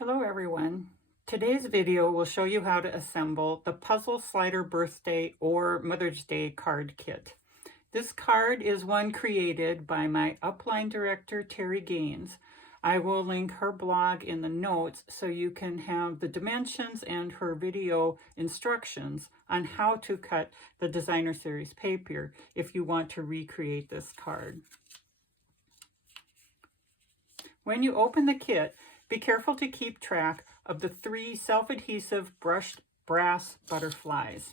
Hello everyone. Today's video will show you how to assemble the Puzzle Slider Birthday or Mother's Day card kit. This card is one created by my upline director, Terri Gaines. I will link her blog in the notes so you can have the dimensions and her video instructions on how to cut the designer series paper if you want to recreate this card. When you open the kit, be careful to keep track of the 3 self-adhesive brushed brass butterflies.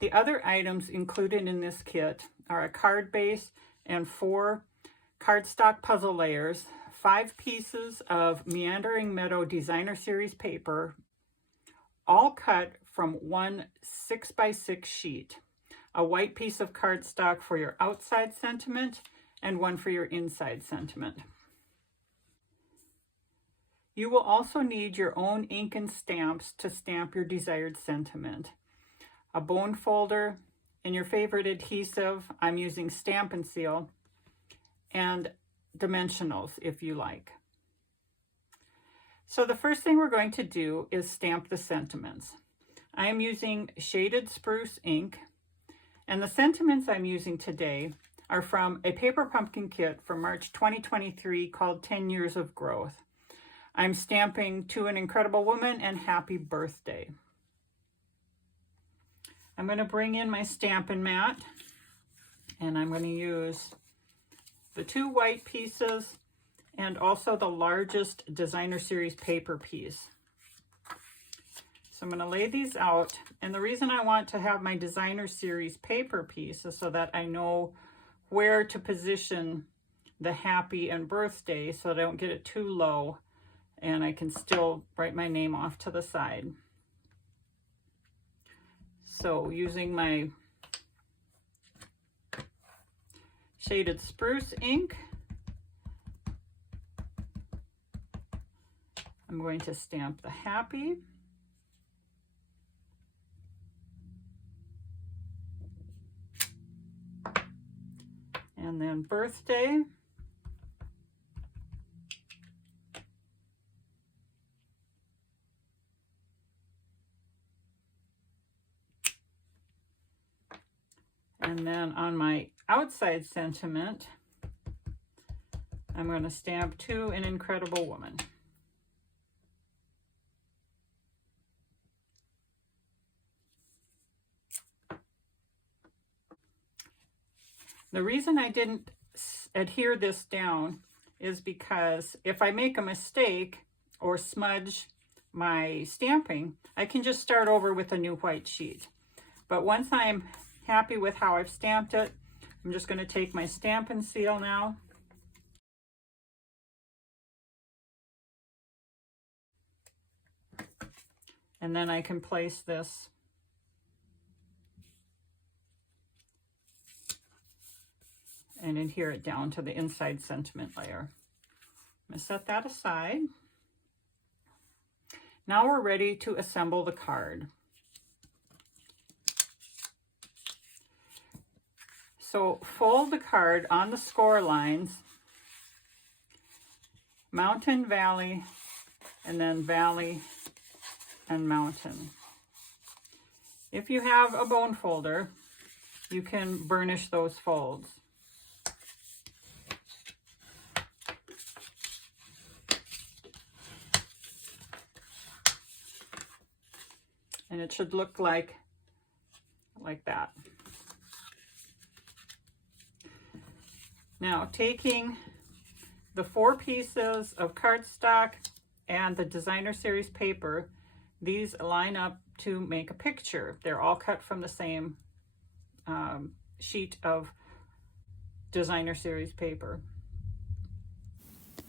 The other items included in this kit are a card base and 4 cardstock puzzle layers, 5 pieces of Meandering Meadows designer series paper, all cut from one 6x6 sheet, a white piece of cardstock for your outside sentiment and one for your inside sentiment. You will also need your own ink and stamps to stamp your desired sentiment. A bone folder and your favorite adhesive. I'm using Stampin' Seal, and dimensionals if you like. So the first thing we're going to do is stamp the sentiments. I am using shaded spruce ink, and the sentiments I'm using today are from a paper pumpkin kit from March 2023 called 10 Years of Growth. I'm stamping To an Incredible Woman and Happy Birthday. I'm going to bring in my Stampin' mat, and I'm going to use the 2 white pieces and also the largest designer series paper piece. So I'm going to lay these out, and the reason I want to have my designer series paper piece is so that I know where to position the happy and birthday so that I don't get it too low, and I can still write my name off to the side. So using my shaded spruce ink, I'm going to stamp the happy. And then birthday. And then on my outside sentiment, I'm going to stamp To an Incredible Woman. The reason I didn't adhere this down is because if I make a mistake or smudge my stamping, I can just start over with a new white sheet. But once I'm happy with how I've stamped it, I'm just going to take my Stampin' Seal now. And then I can place this and adhere it down to the inside sentiment layer. I'm going to set that aside. Now we're ready to assemble the card. So fold the card on the score lines, mountain, valley, and then valley and mountain. If you have a bone folder, you can burnish those folds. And it should look like that. Now, taking the 4 pieces of cardstock and the designer series paper, these line up to make a picture. They're all cut from the same sheet of designer series paper.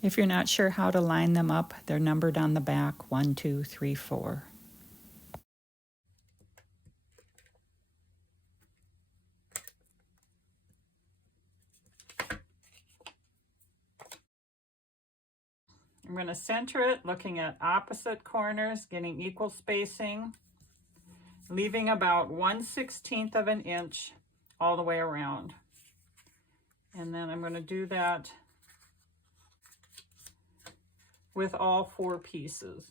If you're not sure how to line them up, they're numbered on the back, 1, 2, 3, 4. I'm going to center it, looking at opposite corners, getting equal spacing, leaving about 1/16 of an inch all the way around. And then I'm going to do that with all 4 pieces.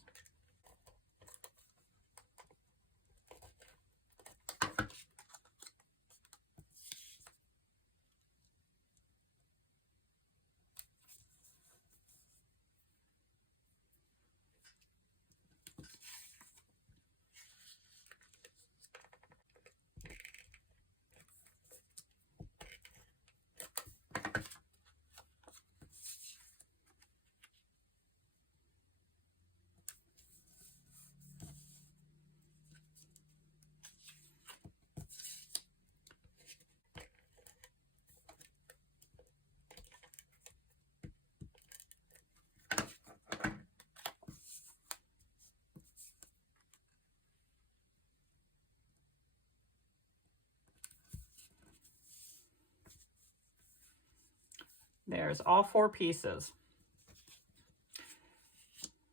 There's all 4 pieces.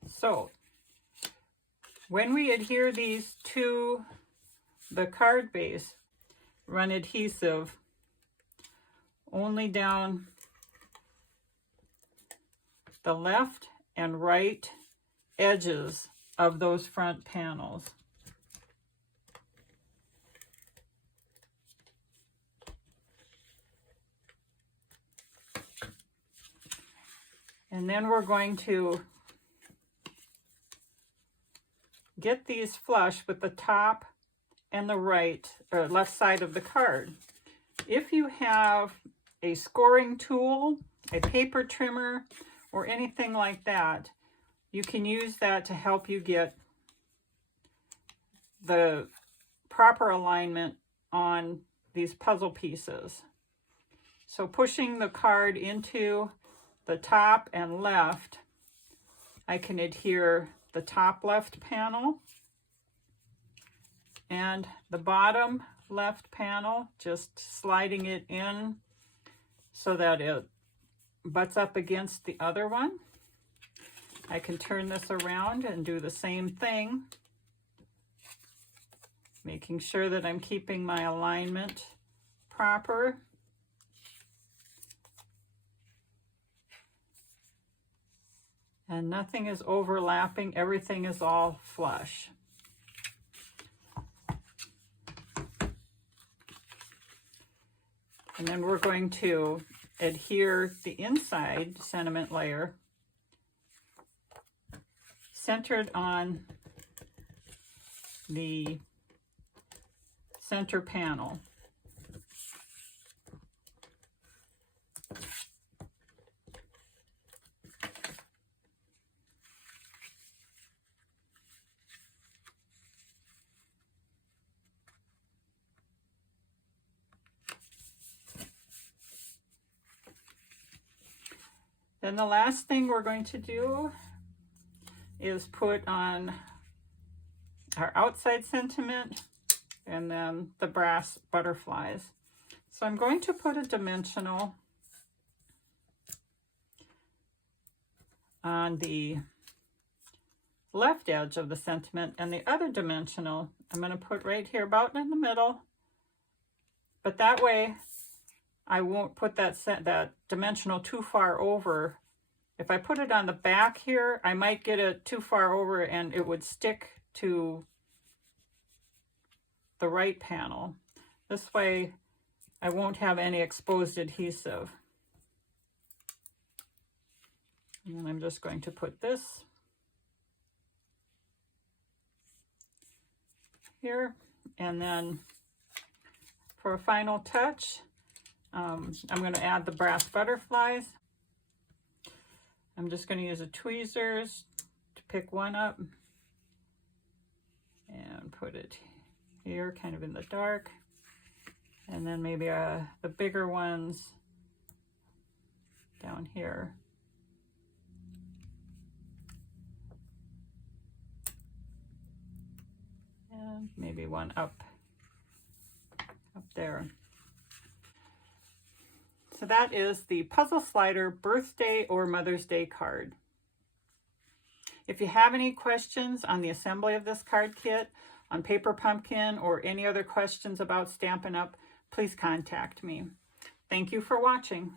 So when we adhere these to the card base, run adhesive only down the left and right edges of those front panels. And then we're going to get these flush with the top and the right or left side of the card. If you have a scoring tool, a paper trimmer, or anything like that, you can use that to help you get the proper alignment on these puzzle pieces. So pushing the card into the top and left, I can adhere the top left panel and the bottom left panel, just sliding it in so that it butts up against the other one. I can turn this around and do the same thing, making sure that I'm keeping my alignment proper. And nothing is overlapping, everything is all flush. And then we're going to adhere the inside sentiment layer centered on the center panel. Then the last thing we're going to do is put on our outside sentiment and then the brass butterflies. So I'm going to put a dimensional on the left edge of the sentiment, and the other dimensional I'm going to put right here about in the middle, but that way I won't put that dimensional too far over. If I put it on the back here, I might get it too far over and it would stick to the right panel. This way I won't have any exposed adhesive. And then I'm just going to put this here, and then for a final touch, I'm going to add the brass butterflies. I'm just going to use a tweezers to pick one up and put it here, kind of in the dark, and then maybe the bigger ones down here. And maybe one up there. So that is the Puzzle Slider Birthday or Mother's Day card. If you have any questions on the assembly of this card kit, on Paper Pumpkin, or any other questions about Stampin' Up, please contact me. Thank you for watching.